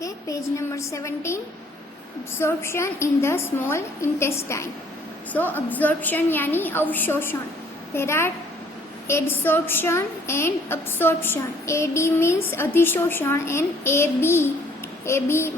Okay, page number 17. Absorption in the small intestine. So absorption यानी अवशोषण. There are adsorption and absorption. AD means अधिशोषण and AB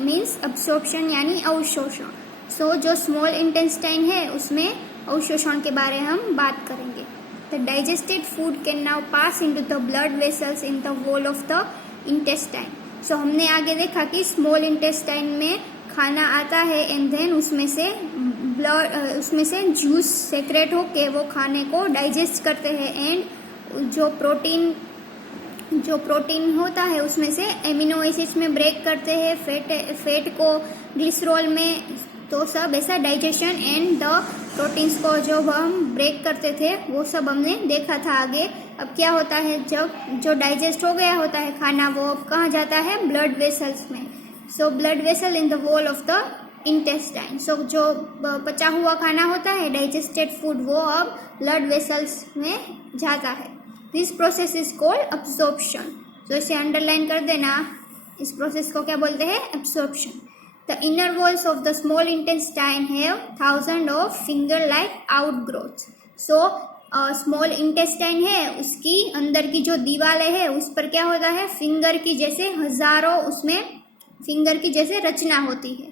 means absorption यानी अवशोषण. So जो small intestine है उसमें अवशोषण के बारे हम बात करेंगे. The digested food can now pass into the blood vessels in the wall of the intestine. So हमने आगे देखा कि स्मॉल इंटेस्टाइन में खाना आता है एंड देन उसमें से जूस सेक्रेट होके वो खाने को डाइजेस्ट करते हैं एंड जो प्रोटीन होता है उसमें से एमिनो एसिड्स में ब्रेक करते हैं, फैट को ग्लिसरॉल में, तो सब ऐसा डाइजेशन एंड द प्रोटीन्स को जो हम ब्रेक करते थे वो सब हमने देखा था आगे. अब क्या होता है, जब जो डाइजेस्ट हो गया होता है खाना वो अब कहाँ जाता है, ब्लड वेसल्स में. So blood vessel in the wall of the intestine. So जो पचा हुआ खाना होता है डाइजेस्टेड फूड वो अब ब्लड वेसल्स में जाता है. This process is called absorption. तो इसे अंडरलाइन कर देना, इस प्रोसेस को क्या बोलते हैं, absorption. The inner walls of the small intestine have thousands of finger-like outgrowths. So, small intestine है उसकी अंदर की जो दीवारें है उस पर क्या होता है, फिंगर की जैसे हजारों उसमें फिंगर की जैसे रचना होती है.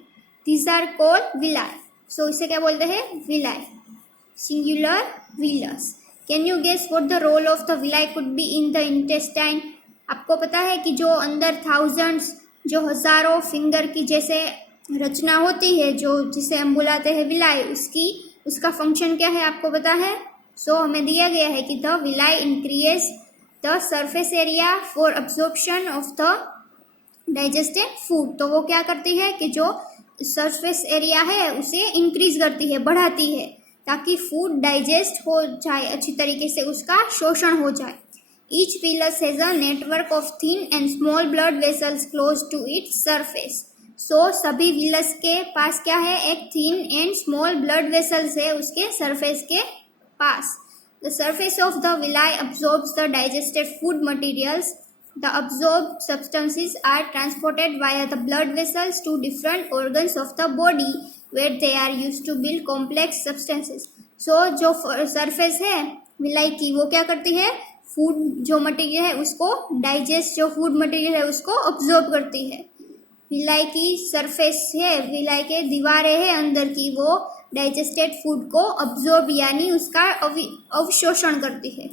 These are called villi. So इसे क्या बोलते हैं, villi. Singular villus. Can you guess what the role of the villi could be in the intestine? आपको पता है कि जो अंदर thousands जो हजारों फिंगर की जैसे रचना होती है जो जिसे हम बुलाते हैं विलाई, उसका फंक्शन क्या है आपको पता है. सो हमें दिया गया है कि the villi increase the surface area for absorption of the digested food. तो वो क्या करती है कि जो सरफेस एरिया है उसे इंक्रीज करती है, बढ़ाती है, ताकि फूड डाइजेस्ट हो जाए, अच्छी तरीके से उसका शोषण हो जाए. Each villus has a network of thin and small blood vessels close to its surface. So सभी विलस के पास क्या है, एक thin and small blood vessels है उसके surface के पास. The surface of the villi absorbs the digested food materials. The absorbed substances are transported via the blood vessels to different organs of the body where they are used to build complex substances. So जो surface है villi की वो क्या करती है, food जो material है उसको डाइजेस्ट, जो फूड मटेरियल है उसको ऑब्जॉर्ब करती है. विलाई की सरफेस है, विलाई के दीवारें है अंदर की, वो डाइजेस्टेड फूड को ऑब्जॉर्ब यानी उसका अवशोषण करती है.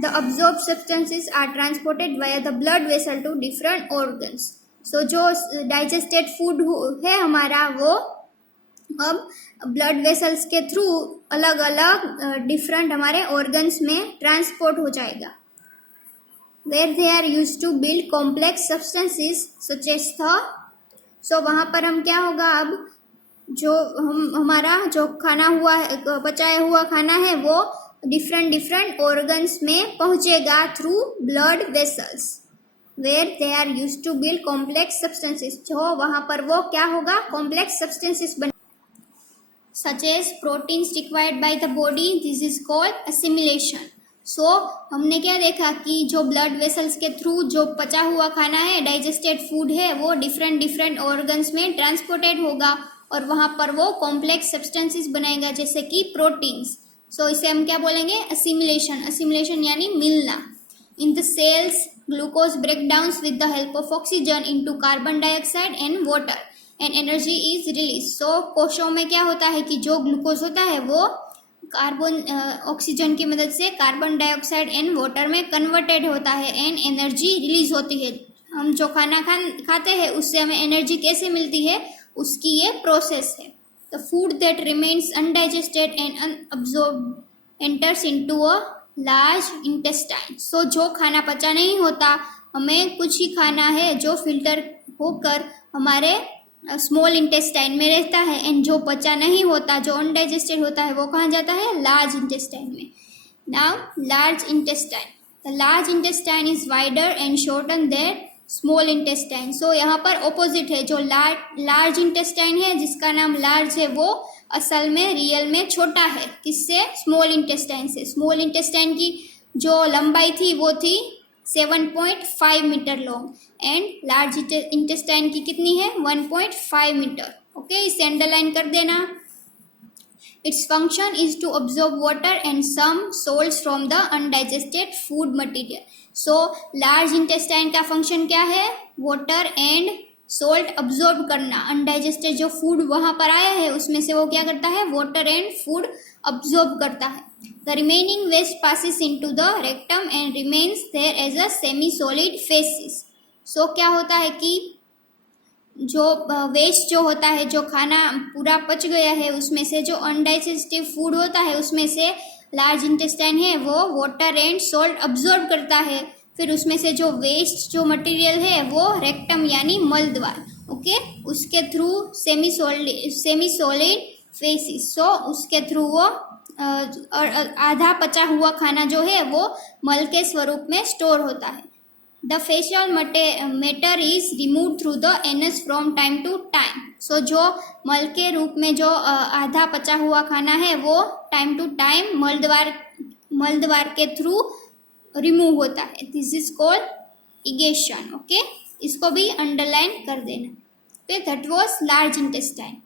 The absorb substances are transported via the blood vessel to different organs. So जो डाइजेस्टेड फूड है हमारा वो अब ब्लड वेसल्स के थ्रू अलग अलग डिफरेंट हमारे ऑर्गन्स में ट्रांसपोर्ट हो जाएगा. Where they are used to build complex substances such as the. So वहाँ पर हम क्या होगा, अब जो हमारा जो खाना हुआ है, पचाया हुआ खाना है वो डिफरेंट ऑर्गन्स में पहुँचेगा through blood vessels. Where they are used to build complex substances, जो वहाँ पर वो क्या होगा, कॉम्प्लेक्स सब्सटेंसेस बने, such as proteins required by the body. This is called assimilation. So हमने क्या देखा कि जो ब्लड वेसल्स के थ्रू जो पचा हुआ खाना है, डाइजेस्टेड फूड है, वो डिफरेंट ऑर्गन्स में ट्रांसपोर्टेड होगा और वहाँ पर वो कॉम्प्लेक्स सब्सटेंसेस बनाएगा जैसे कि प्रोटीन्स. सो इसे हम क्या बोलेंगे, असिमिलेशन यानी मिलना. In the cells glucose break down with the help of oxygen into carbon dioxide and water and energy is release. So कोशों में क्या होता है कि जो ग्लूकोज होता है वो ऑक्सीजन की मदद से कार्बन डाइऑक्साइड एंड वाटर में कन्वर्टेड होता है एंड एनर्जी रिलीज होती है. हम जो खाना खाते हैं उससे हमें एनर्जी कैसे मिलती है, उसकी ये प्रोसेस है. The food that remains undigested and unabsorbed enters into a large intestine. So जो खाना पचा नहीं होता, हमें कुछ ही खाना है जो फिल्टर होकर हमारे स्मॉल इंटेस्टाइन में रहता है, एंड जो पचा नहीं होता, जो अनडाइजेस्टेड होता है, वो कहाँ जाता है, लार्ज इंटेस्टाइन में. Now large intestine. The large intestine is wider and shorter than small intestine. So यहाँ पर ऑपोजिट है, जो लार्ज इंटेस्टाइन है जिसका नाम लार्ज है वो असल में रियल में छोटा है, किससे, स्मॉल इंटेस्टाइन से. स्मॉल इंटेस्टाइन की जो लंबाई थी वो थी 7.5 meter long and large intestine की कितनी है 1.5 मीटर। ओके, इसे अंडरलाइन कर देना। Its function is to absorb water and some salts from the undigested food material. So large intestine का फंक्शन क्या है, वाटर एंड सोल्ट अब्जॉर्ब करना। अनडाइजेस्टेड जो फूड वहां पर आया है उसमें से वो क्या करता है, वाटर एंड फूड अब्जॉर्ब करता है। The remaining waste passes into the rectum and remains there as a semi solid faeces. So क्या होता है कि जो वेस्ट जो होता है, जो खाना पूरा पच गया है उसमें से जो अनडाइजेस्टिव फूड होता है उसमें से लार्ज इंटेस्टाइन है वो वाटर एंड सॉल्ट अब्जॉर्ब करता है। फिर उसमें से जो वेस्ट जो मटेरियल है वो रेक्टम यानी मल द्वार, ओके, उसके थ्रू सेमी सॉलिड फेसिस। सो उसके थ्रू वो आधा पचा हुआ खाना जो है वो मल के स्वरूप में स्टोर होता है। The faecal matter is remove through the anus from time to time. So जो मल के रूप में जो आधा पचा हुआ खाना है वो टाइम टू टाइम मल द्वार के थ्रू रिमूव होता है। This is called egestion. Okay, इसको भी अंडरलाइन कर देना। Okay, that was large intestine.